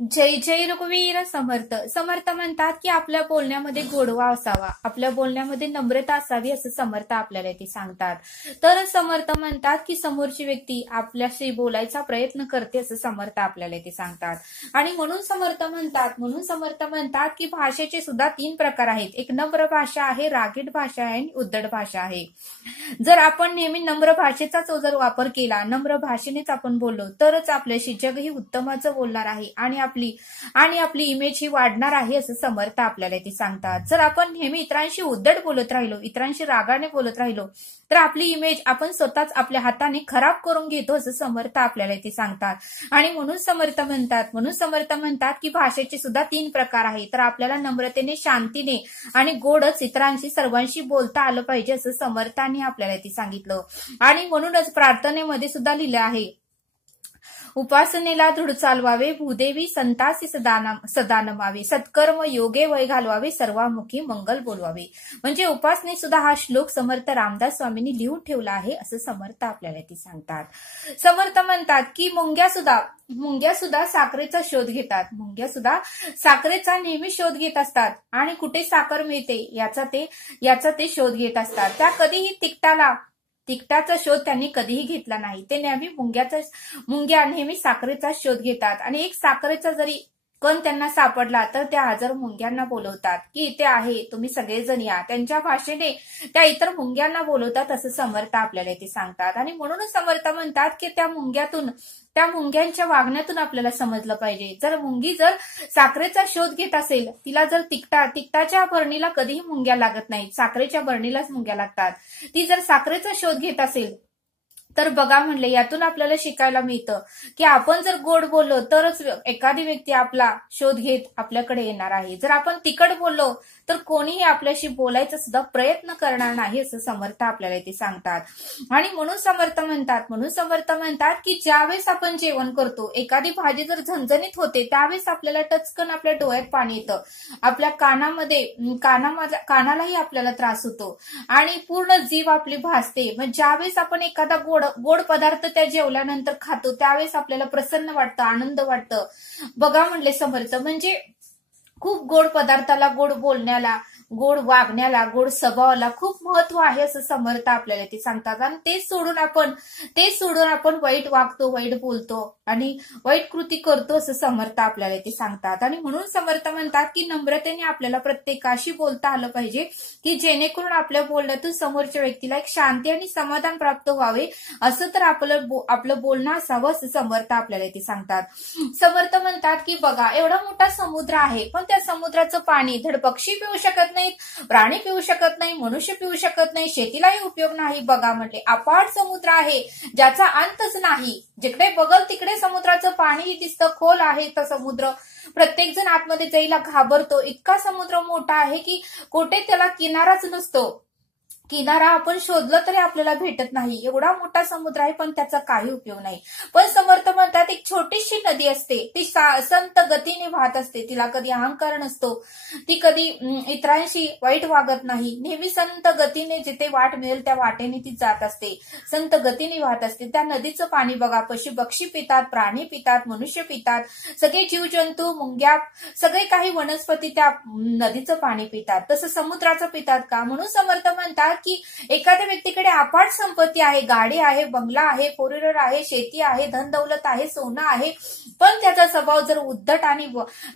जय जय रघुवीर समर्थ. समर्थ म्हणतात की आपल्या बोलण्यामध्ये गोडवा असावा, आपल्या बोलण्यामध्ये नम्रता असावी असं समर्थ आपल्याला ते सांगतात. तर समर्थ म्हणतात की समोरची व्यक्ती आपल्याशी बोलायचा प्रयत्न करते असं समर्थ आपल्याला ते सांगतात. आणि म्हणून समर्थ म्हणतात की भाषेचे सुद्धा 3 प्रकार आहेत. एक नम्र भाषा आहे, रागीट भाषा आहे आणि उद्धट भाषा आहे. जर आपण नेहमी नम्र भाषेचाच जर वापर केला, नम्र भाषेनेच आपण बोललो, तरच आपल्याशी जगही उत्तमाचं बोलणार आहे आणि आपली इमेज ही वाढणार आहे असं समर्थ आपल्याला ते सांगतात. जर आपण नेहमी इतरांशी उद्धट बोलत राहिलो, इतरांशी रागाने बोलत राहिलो, तर आपली इमेज आपण स्वतःच आपल्या हाताने खराब करून घेतो असं समर्थ आपल्याला ते सांगतात. आणि म्हणून समर्थ म्हणतात की भाषेचे सुद्धा 3 प्रकार आहेत. तर आपल्याला नम्रतेने, शांतीने आणि गोडच इतरांशी सर्वांशी बोलता आलं पाहिजे असं समर्थांनी आपल्याला ते सांगितलं. आणि म्हणूनच प्रार्थनेमध्ये सुद्धा लिहिलं आहे, उपासनेला दृढ चालवावे, भूदेवी संतासी सदा नमावे, सत्कर्म योगे वय घालवावे, सर्वामुखी मंगल बोलवावे. म्हणजे उपासने सुद्धा हा श्लोक समर्थ रामदास स्वामींनी लिहून ठेवला आहे असं समर्थ आपल्याला ते सांगतात. समर्थ म्हणतात की मुंग्या सुद्धा साखरेचा शोध घेतात. मुंग्या सुद्धा साखरेचा नेहमी शोध घेत असतात आणि कुठे साखर मिळते याचा ते शोध घेत असतात. त्या कधीही तिकटाचा शोध त्यांनी कधीही घेतला नाही. ते नेहमी मुंग्या नेहमी साखरेचा शोध घेतात आणि एक साखरेचा जरी कण त्यांना सापडला तर त्या हजारो मुंग्यांना बोलवतात की इथे आहे, तुम्ही सगळेजण या. त्यांच्या भाषेने त्या इतर मुंग्यांना बोलवतात असं समर्थ आपल्याला ते सांगतात. आणि म्हणूनच समर्थ म्हणतात की त्या मुंग्यांच्या वागण्यातून आपल्याला समजलं पाहिजे. जर मुंगी साखरेचा शोध घेत असेल, तिला जर तिकटाच्या बरणीला कधीही मुंग्या लागत नाहीत, साखरेच्या बरणीलाच मुंग्या लागतात. ती जर साखरेचा शोध घेत असेल तर बघा म्हणले, यातून आपल्याला शिकायला मिळतं की आपण जर गोड बोललो तरच एखादी व्यक्ती आपला शोध घेत आपल्याकडे येणार आहे. जर आपण तिखट बोललो तर कोणीही आपल्याशी बोलायचा सुद्धा प्रयत्न करणार नाही असं समर्थ आपल्याला ते सांगतात. आणि म्हणून समर्थ म्हणतात की ज्यावेळेस आपण जेवण करतो, एखादी भाजी जर झणझणीत होते, त्यावेळेस आपल्याला टचकन आपल्या डोळ्यात पाणी येतं, आपल्या कानालाही आपल्याला त्रास होतो आणि पूर्ण जीभ आपली भासते. मग ज्यावेळेस आपण एखादा गोड पदार्थ त्या जेवल्यानंतर खातो, त्यावेळेस आपल्याला प्रसन्न वाटतं, आनंद वाटतं. बघा म्हणले समर्थ, म्हणजे खूप गोड पदार्थाला, गोड बोलण्याला, गोड वागण्याला, गोड स्वभावाला खूप महत्व आहे असं समर्थ आपल्याला ते सांगतात. आणि तेच सोडून आपण वाईट वागतो, वाईट बोलतो आणि वाईट कृती करतो असं समर्थ आपल्याला ते सांगतात. आणि म्हणून समर्थ म्हणतात की नम्रतेने आपल्याला प्रत्येकाशी बोलता आलं पाहिजे की जेणेकरून आपल्या बोलण्यातून समोरच्या व्यक्तीला एक शांती आणि समाधान प्राप्त व्हावे, असं तर आपलं बोलणं असावं असं समर्थ आपल्याला ते सांगतात. समर्थ म्हणतात की बघा, एवढा मोठा समुद्र आहे, पण त्या समुद्राचं पाणी धड पक्षी पिऊ शकत नाहीत, प्राणी पिऊ शकत नाही, मनुष्य पिऊ शकत नाही, शेतीलाही उपयोग नाही. बघा म्हटले, अपाट समुद्र आहे ज्याचा अंतच नाही. जिकडे बघल तिकडे समुद्राचं पाणी दिसतं, खोल आहे तर समुद्र, प्रत्येक जण आतमध्ये जायला घाबरतो. इतका समुद्र मोठा आहे की कुठे त्याला किनाराच नसतो. किनारा आपण शोधलं तरी आपल्याला भेटत नाही. एवढा मोठा समुद्र आहे पण त्याचा काही उपयोग नाही. पण समर्थ म्हणतात, एक छोटीशी नदी असते, ती संत गतीने वाहत असते, तिला कधी अहंकार नसतो, ती कधी इतरांशी वाईट वागत नाही, नेहमी संत गतीने जिथे वाट मिळेल त्या वाटेने ती जात असते, संत गतीने वाहत असते. त्या नदीचं पाणी बघा, पक्षी पितात, प्राणी पितात, मनुष्य पितात, सगळे जीवजंतू, मुंग्या, सगळे काही वनस्पती त्या नदीचं पाणी पितात. तसं समुद्राचं पितात का? म्हणून समर्थ म्हणतात की एखाद्या व्यक्तीकडे अफाट संपत्ती आहे, गाडी आहे, बंगला आहे, 4 व्हीलर आहे, शेती आहे, धन दौलत आहे, सोनं आहे, पण त्याचा स्वभाव जर उद्धट आणि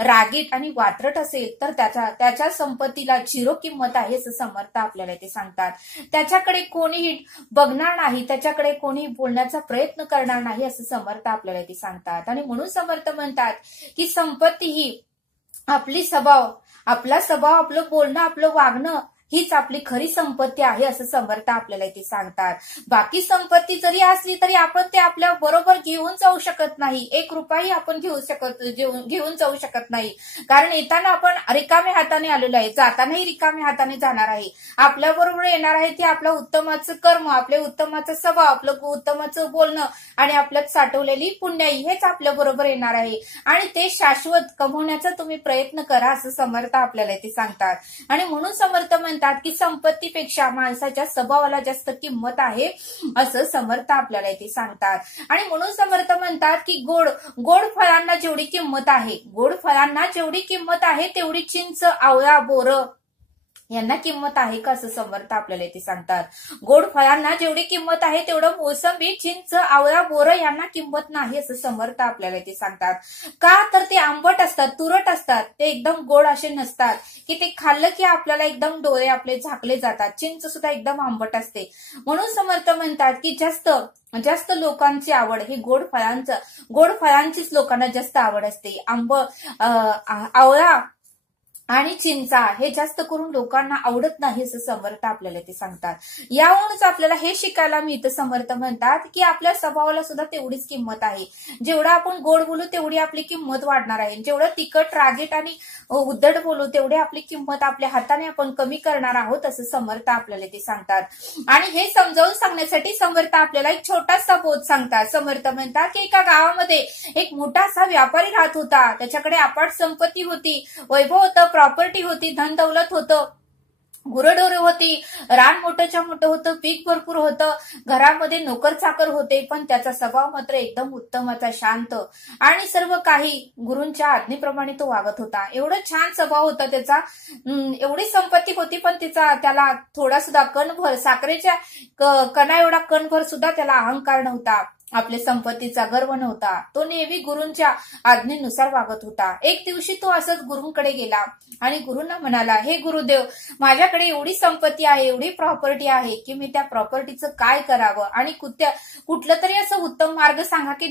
रागीट आणि वात्रट असेल तर त्याच्या संपत्तीला 0 किंमत आहे असं समर्थ आपल्याला ते सांगतात. त्याच्याकडे कोणीही बघणार नाही, त्याच्याकडे कोणी बोलण्याचा प्रयत्न करणार नाही असं समर्थ आपल्याला ते सांगतात. आणि म्हणून समर्थ म्हणतात की संपत्ती ही आपला स्वभाव, आपलं बोलणं, आपलं वागणं हीच आपली खरी संपत्ती आहे असं समर्थ आपल्याला ते सांगतात. बाकी संपत्ती जरी असली तरी आपण ते आपल्या बरोबर घेऊन जाऊ शकत नाही. 1 रुपयाही आपण घेऊन जाऊ शकत नाही, कारण येताना आपण रिकाम्या हाताने आलेलो आहे, जातानाही रिकाम्या हाताने जाणार आहे. आपल्या बरोबर येणार आहे ते आपलं उत्तमाचं कर्म, आपले उत्तमाचं स्वभाव, आपलं उत्तमाचं बोलणं आणि आपल्यात साठवलेली पुण्याई हेच आपल्या बरोबर येणार आहे. आणि ते शाश्वत कमवण्याचा तुम्ही प्रयत्न करा असं समर्थ आपल्याला ते सांगतात. आणि म्हणून समर्थ म्हणतात की संपत्तीपेक्षा माणसाच्या स्वभावाला जास्त किंमत आहे असं समर्थ आपल्याला इथे सांगतात। आणि म्हणून समर्थ म्हणतात की गोड फळांना जेवढी किंमत आहे, गोड फळांना जेवढी किंमत आहे तेवढी चिंच, आवळा, बोरं यांना किंमत आहे का असं समर्थ आपल्याला इथे सांगतात। गोड फळांना जेवढी किंमत आहे तेवढं मोसंबी, चिंच, आवळा, बोरं यांना किंमत नाही असं समर्थ आपल्याला इथे सांगतात। का तर ते आंबट असतात, तुरट असतात, ते एकदम गोड असे नसतात की ते खाल्लं की आपल्याला एकदम डोळे आपले झाकले जातात। चिंच सुद्धा एकदम आंबट असते। म्हणून समर्थ म्हणतात की जास्त लोकांची आवड ही गोड फळांचीच लोकांना जास्त आवड असते। आवळा आणि चिंचा हे जास्त करून लोकांना आवडत नाही असं समर्थ आपल्याला ते सांगतात। यावरूनच आपल्याला हे शिकायला मिळतं, समर्थ म्हणतात की आपल्या स्वभावाला सुद्धा तेवढीच किंमत आहे। जेवढं आपण गोड बोलू तेवढी आपली किंमत वाढणार आहे, जेवढं तिखट, रागीट आणि उद्धट बोलू तेवढी आपली किंमत आपल्या हाताने आपण कमी करणार आहोत असं समर्थ आपल्याला ते सांगतात। आणि हे समजावून सांगण्यासाठी समर्थ आपल्याला एक छोटासा बोध सांगतात। समर्थ म्हणतात की एका गावामध्ये एक मोठासा व्यापारी राहत होता, त्याच्याकडे अफाट संपत्ती होती, वैभव होतं, प्रॉपर्टी होती, धन दौलत होतं, गुरढोरे होती, रान मोठंच्या मोठं होतं, पीक भरपूर होतं, घरामध्ये नोकर चाकर होते, पण त्याचा स्वभाव मात्र एकदम उत्तमाचा, शांत आणि सर्व काही गुरूंच्या आज्ञेप्रमाणे तो वागत होता। एवढं छान स्वभाव होता त्याचा, एवढी संपत्ती होती, पण त्याला थोडा सुद्धा कणभर, साखरेच्या कणा एवढा कणभर सुद्धा त्याला अहंकार नव्हता, आपल्या संपत्तीचा गर्व नव्हता, तो नेहमी गुरूंच्या आज्ञेनुसार वागत होता। एक दिवशी तो असंच गुरूंकडे गेला आणि गुरूंना म्हणाला, हे गुरुदेव, माझ्याकडे एवढी संपत्ती आहे, एवढी प्रॉपर्टी आहे की मी त्या प्रॉपर्टीचं काय करावं आणि कुठलं तरी असं उत्तम मार्ग सांगा की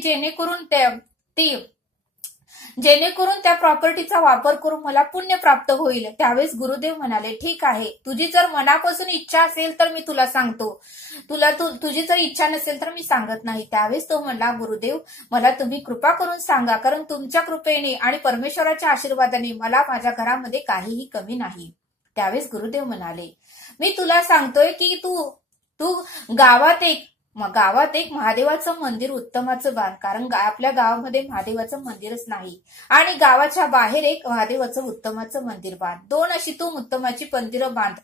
जेणेकरून त्या प्रॉपर्टीचा वापर करून मला पुण्य प्राप्त होईल। त्यावेळेस गुरुदेव म्हणाले, ठीक आहे, तुझी जर मनापासून इच्छा असेल तर मी तुला सांगतो, तुझी जर इच्छा नसेल तर मी सांगत नाही। त्यावेळेस तो म्हणला, गुरुदेव, मला तुम्ही कृपा करून सांगा, कारण तुमच्या कृपेने आणि परमेश्वराच्या आशीर्वादाने मला माझ्या घरामध्ये काहीही कमी नाही। त्यावेळेस गुरुदेव म्हणाले, मी तुला सांगतोय की तू गावात एक महादेवाचं मंदिर उत्तमाचं बांध, कारण आपल्या गावामध्ये महादेवाचं मंदिरच नाही, आणि गावाच्या बाहेर एक महादेवाचं उत्तमाचं मंदिर बांध, 2 अशी तू उत्तमाची मंदिरं बांध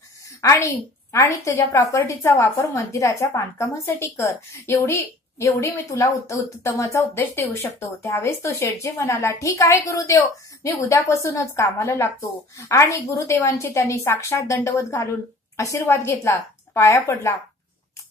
आणि तुझ्या प्रॉपर्टीचा वापर मंदिराच्या बांधकामासाठी कर, एवढी मी तुला उत्तमाचा उपदेश देऊ शकतो। त्यावेळेस तो शेठजी म्हणाला, ठीक आहे गुरुदेव, मी उद्यापासूनच कामाला लागतो। आणि गुरुदेवांची त्यांनी साक्षात दंडवत घालून आशीर्वाद घेतला, पाया पडला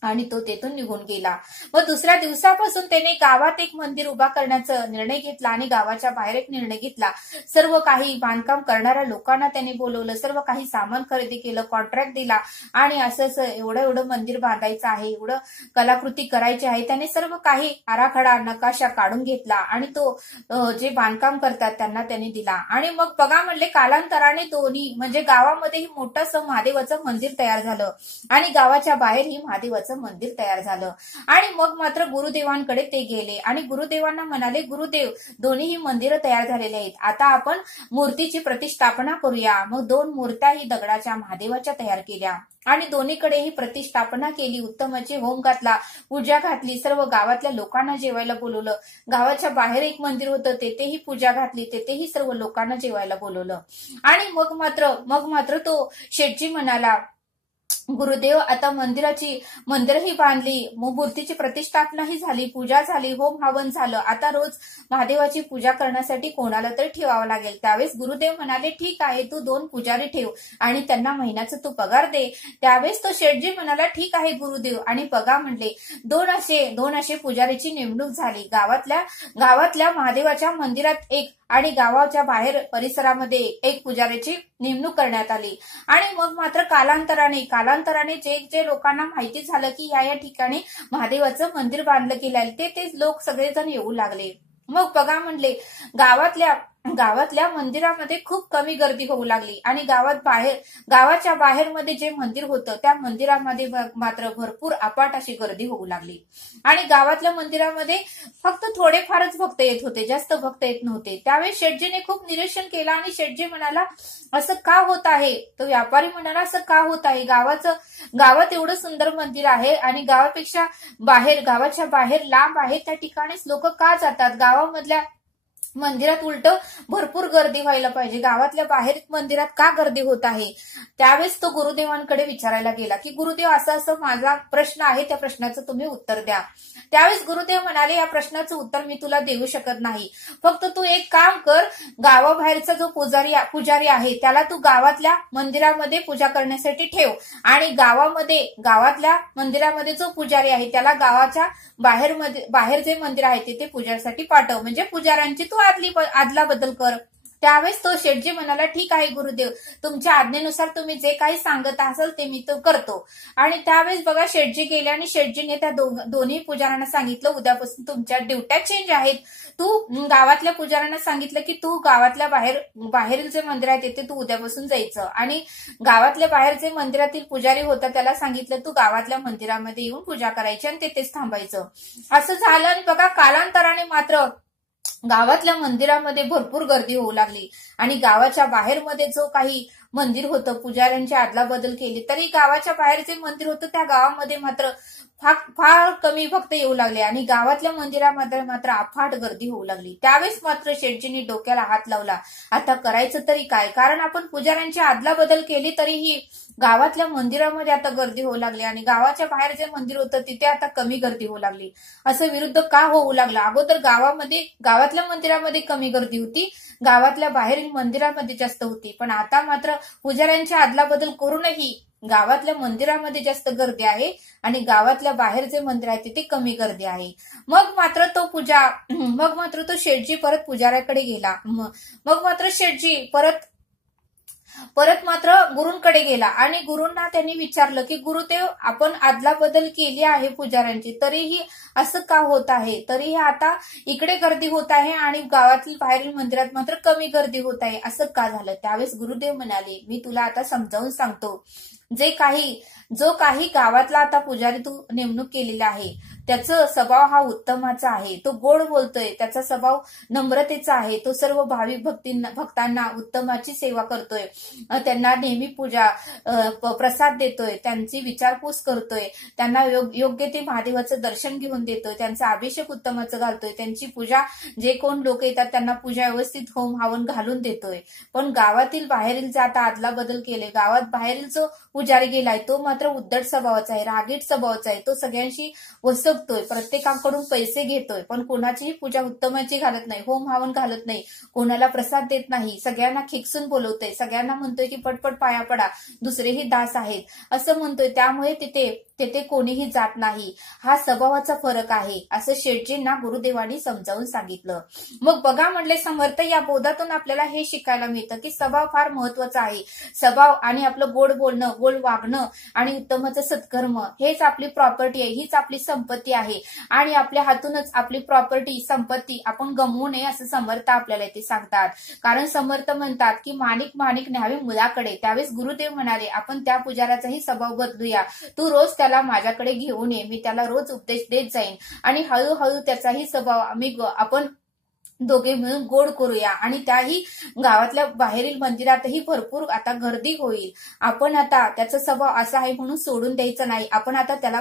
आणि तो तेथून निघून गेला। व दुसऱ्या दिवसापासून त्याने गावात एक मंदिर उभा करण्याचा निर्णय घेतला आणि गावाच्या बाहेर एक निर्णय घेतला। सर्व काही बांधकाम करणाऱ्या लोकांना त्याने बोलवलं, सर्व काही सामान खरेदी केलं, कॉन्ट्रॅक्ट दिला आणि असं एवढं मंदिर बांधायचं आहे, एवढं कलाकृती करायची आहे, त्याने सर्व काही आराखडा, नकाशा काढून घेतला आणि तो जे बांधकाम करतात त्यांना त्याने दिला। आणि मग बघा म्हणले, कालांतराने दोन्ही म्हणजे गावामध्ये मोठंसं महादेवाचं मंदिर तयार झालं आणि गावाच्या बाहेरही महादेवाचं मंदिर तयार झालं। आणि मग मात्र गुरुदेवांकडे ते गेले आणि गुरुदेवांना म्हणाले, गुरुदेव, दोन्हीही मंदिरं तयार झालेली आहेत, आता आपण मूर्तीची प्रतिष्ठापना करूया। मग 2 मूर्त्याही दगडाच्या महादेवाच्या तयार केल्या आणि दोन्हीकडेही प्रतिष्ठापना केली, उत्तमाचे होम घातला, पूजा घातली, सर्व गावातल्या लोकांना जेवायला बोलवलं। गावाच्या बाहेर एक मंदिर होतं, तेथेही पूजा घातली, तेथेही सर्व लोकांना जेवायला बोलवलं। आणि मग मात्र तो शेठजी म्हणाला, गुरुदेव, आता मंदिरही बांधली, मूर्तीची प्रतिष्ठापनाही झाली, पूजा झाली, होम हवन झालं, आता रोज महादेवाची पूजा करण्यासाठी कोणाला तरी ठेवावं लागेल। त्यावेळेस गुरुदेव म्हणाले, ठीक आहे, तू 2 पुजारी ठेव आणि त्यांना महिन्याचा तू पगार दे। त्यावेळेस तो शेठजी म्हणाला, ठीक आहे गुरुदेव, आणि पगार म्हणले 2 असे पुजारीची नेमणूक झाली। गावातल्या महादेवाच्या मंदिरात एक आणि गावाच्या बाहेर परिसरामध्ये एक पुजारीची नेमणूक करण्यात आली। आणि मग मात्र कालांतराने जे लोकांना माहिती झालं की या ठिकाणी महादेवाचं मंदिर बांधलं गेलं आहे, ते लोक सगळेजण येऊ लागले। मग बघा म्हणले, गावातल्या मंदिरामध्ये खूप कमी गर्दी होऊ लागली आणि गावाच्या बाहेर मध्ये जे मंदिर होतं त्या मंदिरामध्ये मात्र भरपूर अफाट अशी गर्दी होऊ लागली। आणि गावातल्या मंदिरामध्ये फक्त थोडेफारच भक्त येत होते, जास्त भक्त येत नव्हते। त्यावेळेस शेठजीने खूप निरीक्षण केलं आणि शेठजी म्हणाला, असं का होत आहे? तो व्यापारी म्हणाला, असं का होत आहे? गावात एवढं सुंदर मंदिर आहे आणि गावाच्या बाहेर लांब आहे, त्या ठिकाणीच लोक का जातात? मंदिरात उलट भरपूर गर्दी व्हायला पाहिजे, गावातल्या बाहेर मंदिरात का गर्दी होत आहे. त्यावेळेस तो गुरुदेवांकडे विचारायला गेला की गुरुदेव असं असं माझा प्रश्न आहे, त्या प्रश्नाचं तुम्ही उत्तर द्या. त्यावेळेस गुरुदेव म्हणाले या प्रश्नाचं उत्तर मी तुला देऊ शकत नाही, फक्त तू एक काम कर, गावाबाहेरचा जो पुजारी आहे त्याला तू गावातल्या मंदिरामध्ये पूजा करण्यासाठी ठेव आणि गावातल्या मंदिरामध्ये जो पुजारी आहे त्याला गावाच्या बाहेर जे मंदिर आहे तिथे पूजासाठी पाठव, म्हणजे पुजाऱ्यांची तू आदला बदल कर. त्यावेळेस तो शेठजी म्हणाला ठीक आहे गुरुदेव, तुमच्या आज्ञेनुसार तुम्ही जे काही सांगत असाल ते मी तो करतो. आणि त्यावेळेस बघा शेठजी गेले आणि शेठजीने त्या दोन्ही पुजाऱ्यांना सांगितलं उद्यापासून तुमच्या ड्युट्या चेंज आहेत. तू गावातल्या पुजाऱ्यांना सांगितलं की तू गावातल्या बाहेरील जे मंदिर आहे तिथे तू उद्यापासून जायचं आणि गावातल्या बाहेर जे मंदिरातील पुजारी होता त्याला सांगितलं तू गावातल्या मंदिरामध्ये येऊन पूजा करायची आणि तिथेच थांबायचं. असं झालं आणि बघा कालांतराने मात्र गावातल्या मंदिरामध्ये भरपूर गर्दी होऊ लागली आणि गावाच्या बाहेर मध्ये जो काही मंदिर होतं पुजाऱ्यांची आदला बदल केली तरी गावाच्या बाहेर जे मंदिर होतं त्या गावामध्ये मात्र फार कमी भक्त येऊ लागले आणि गावातल्या मंदिरामध्ये मात्र अफाट गर्दी होऊ लागली. त्यावेळेस मात्र शेठजींनी डोक्याला हात लावला, आता करायचं तरी काय, कारण आपण पुजाऱ्यांची आदला बदल केली तरीही गावातल्या मंदिरामध्ये आता गर्दी होऊ लागली आणि गावाच्या बाहेर जे मंदिर होतं तिथे आता कमी गर्दी होऊ लागली. असं विरुद्ध का होऊ लागलं, अगोदर गावातल्या मंदिरामध्ये कमी गर्दी होती, गावातल्या बाहेरील मंदिरामध्ये जास्त होती, पण आता मात्र पुजाऱ्यांची आदला बदल करूनही गावातल्या मंदिरामध्ये जास्त गर्दी आहे आणि गावातल्या बाहेर जे मंदिर आहे तिथे कमी गर्दी आहे. मग मात्र तो शेठजी परत पुजाऱ्याकडे गेला. मग मात्र शेठजी परत मात्र गुरूंकडे गेला आणि गुरूंना त्यांनी विचारलं की गुरुदेव आपण आदला बदल केली आहे पुजाऱ्यांची तरीही असं का होत आहे, तरीही आता इकडे गर्दी होत आहे आणि गावातील बाहेरील मंदिरात मात्र कमी गर्दी होत आहे, असं का झालं. त्यावेळेस गुरुदेव म्हणाले मी तुला आता समजावून सांगतो, जो काही गावातला आता पुजारी तू नेमणूक केलेला आहे त्याचा स्वभाव हा उत्तमाचा आहे, तो गोड बोलतोय, त्याचा स्वभाव नम्रतेचा आहे, तो सर्व भाविक भक्तांना उत्तमाची सेवा करतोय, त्यांना नेहमी पूजा प्रसाद देतोय, त्यांची विचारपूस करतोय, त्यांना योग्य ते महादेवाचं दर्शन घेऊन देतोय, त्यांचा अभिषेक उत्तमाचं घालतोय, त्यांची पूजा जे कोण लोक येतात त्यांना पूजा व्यवस्थित होम हवन घालून देतोय. पण गावातील बाहेरील जे आता आदला बदल केले, गावात बाहेरील जो पुजारी गेलाय तो मात्र उद्धट स्वभावाचा आहे, रागीट स्वभावाचा आहे, तो सगळ्यांशी वसकतोय, प्रत्येकाकडून पैसे घेतोय, पण कोणाचीही पूजा उत्तमाची घालत नाही, होम हवन घालत नाही, कोणाला प्रसाद देत नाही, सगळ्यांना खिकसून बोलवतोय, सगळ्यांना म्हणतोय की पटपट पाया पडा, दुसरेही दास आहेत असं म्हणतोय, त्यामुळे तिथे कोणीही जात नाही, हा स्वभावाचा फरक आहे असं शेठजींना गुरुदेवांनी समजावून सांगितलं. मग बघा म्हणले समर्थ, या बोधातून आपल्याला हे शिकायला मिळतं की स्वभाव फार महत्वाचा आहे. स्वभाव आणि आपलं गोड बोलणं, गोड वागणं आणि उत्तमाचं सत्कर्म हेच आपली प्रॉपर्टी आहे, हीच आपली संपत्ती आहे आणि आपल्या हातूनच आपली प्रॉपर्टी संपत्ती आपण गमवू नये असं समर्थ आपल्याला इथे सांगतात. कारण समर्थ म्हणतात की माणिक माणिक न्यावे मुलाकडे. त्यावेळेस गुरुदेव म्हणाले आपण त्या पुजाऱ्याचाही स्वभाव बदलूया, तू रोज त्याला माझ्याकडे घेऊन ये, मी त्याला रोज उपदेश देत जाईन आणि हळूहळू त्याचाही स्वभाव आपण दोघे मिळून गोड करूया आणि त्याही गावातल्या बाहेरील मंदिरातही भरपूर आता गर्दी होईल. आपण आता त्याचा स्वभाव असा आहे म्हणून सोडून द्यायचं नाही, आपण आता त्याला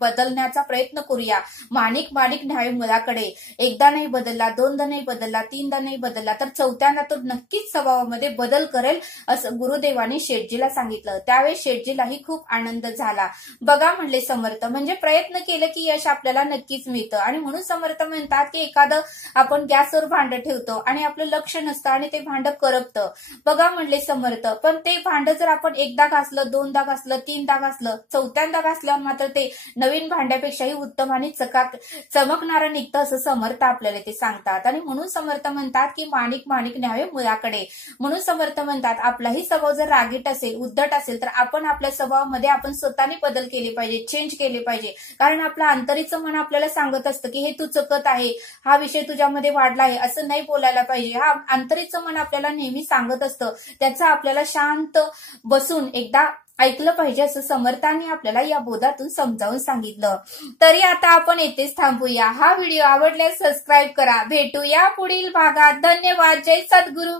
बदलण्याचा प्रयत्न करूया. माणिक माणिक न्यावे मुलाकडे. एकदा नाही बदलला, दोनदा नाही बदलला, तीनदा नाही बदलला तर चौथ्यांदा तो नक्कीच स्वभावामध्ये बदल करेल असं गुरुदेवांनी शेठजीला सांगितलं. त्यावेळेस शेठजीलाही खूप आनंद झाला. बघा म्हणले समर्थ, म्हणजे प्रयत्न केलं की यश आपल्याला नक्कीच मिळतं आणि म्हणून समर्थ म्हणतात की एखादं आपण गॅसवर भांड ठेवतो आणि आपलं लक्ष नसतं आणि ते भांड करपतं. बघा म्हणले समर्थ, पण ते भांड जर आपण एकदा घासलं, दोनदा घासलं, तीनदा घासलं, चौथ्यांदा घासल्यावर मात्र ते नवीन भांड्यापेक्षाही उत्तम आणि चमकणारं निघतं असं समर्थ आपल्याला ते सांगतात. आणि म्हणून समर्थ म्हणतात की माणिक माणिक न्यावे मुलाकडे. म्हणून समर्थ म्हणतात आपलाही स्वभाव जर रागीट असेल, उद्धट असेल तर आपण आपल्या स्वभावामध्ये आपण स्वतःने बदल केले पाहिजे, चेंज केले पाहिजे. कारण आपलं आंतरिकचं मन आपल्याला सांगत असतं की हे तू चुकत आहे, हा विषय तुझ्यामध्ये वाढला आहे, असं नाही बोलायला पाहिजे. हा आंतरिकचं मन आपल्याला नेहमी सांगत असतं, त्याचा आपल्याला शांत बसून एकदा ऐकलं पाहिजे असं समर्थांनी आपल्याला या बोधातून समजावून सांगितलं. तरी आता आपण येथेच थांबूया. हा व्हिडिओ आवडल्यास सबस्क्राईब करा. भेटूया पुढील भागात. धन्यवाद. जय सद्गुरू.